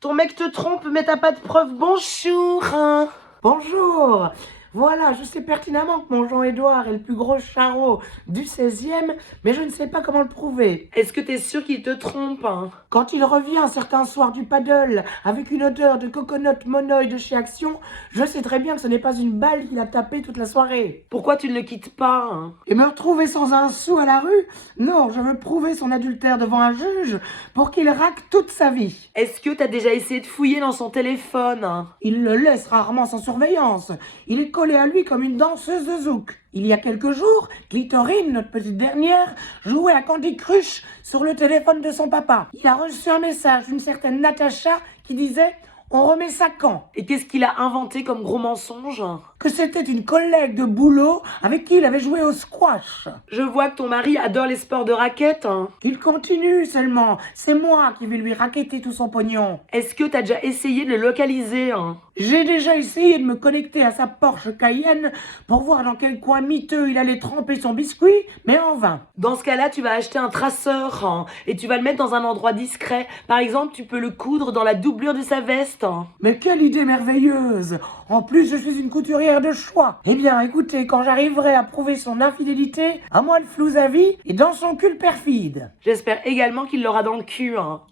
Ton mec te trompe, mais t'as pas de preuves. Bonjour, hein. Bonjour. Voilà, je sais pertinemment que mon Jean-Édouard est le plus gros charreau du 16e, mais je ne sais pas comment le prouver. Est-ce que t'es sûr qu'il te trompe, hein? Quand il revient certains soirs du paddle avec une odeur de coconut monoï de chez Action, je sais très bien que ce n'est pas une balle qu'il a tapée toute la soirée. Pourquoi tu ne le quittes pas, hein? Et me retrouver sans un sou à la rue? Non, je veux prouver son adultère devant un juge pour qu'il raque toute sa vie. Est-ce que t'as déjà essayé de fouiller dans son téléphone, hein? Il le laisse rarement sans surveillance. Il est collé à lui comme une danseuse de zouk. Il y a quelques jours, Clitorine, notre petite dernière, jouait à Candy Crush sur le téléphone de son papa. Il a reçu un message d'une certaine Natacha qui disait « On remet ça quand ?» Et qu'est-ce qu'il a inventé comme gros mensonge? Que c'était une collègue de boulot avec qui il avait joué au squash. Je vois que ton mari adore les sports de raquettes, hein. Il continue seulement. C'est moi qui vais lui raqueter tout son pognon. Est-ce que t'as déjà essayé de le localiser, hein? J'ai déjà essayé de me connecter à sa Porsche Cayenne pour voir dans quel coin miteux il allait tremper son biscuit, mais en vain. Dans ce cas-là, tu vas acheter un traceur, hein, et tu vas le mettre dans un endroit discret. Par exemple, tu peux le coudre dans la doublure de sa veste, hein. Mais quelle idée merveilleuse! En plus, je suis une couturière de choix. Eh bien, écoutez, quand j'arriverai à prouver son infidélité, à moi le flou à vie et dans son cul perfide. J'espère également qu'il l'aura dans le cul, hein.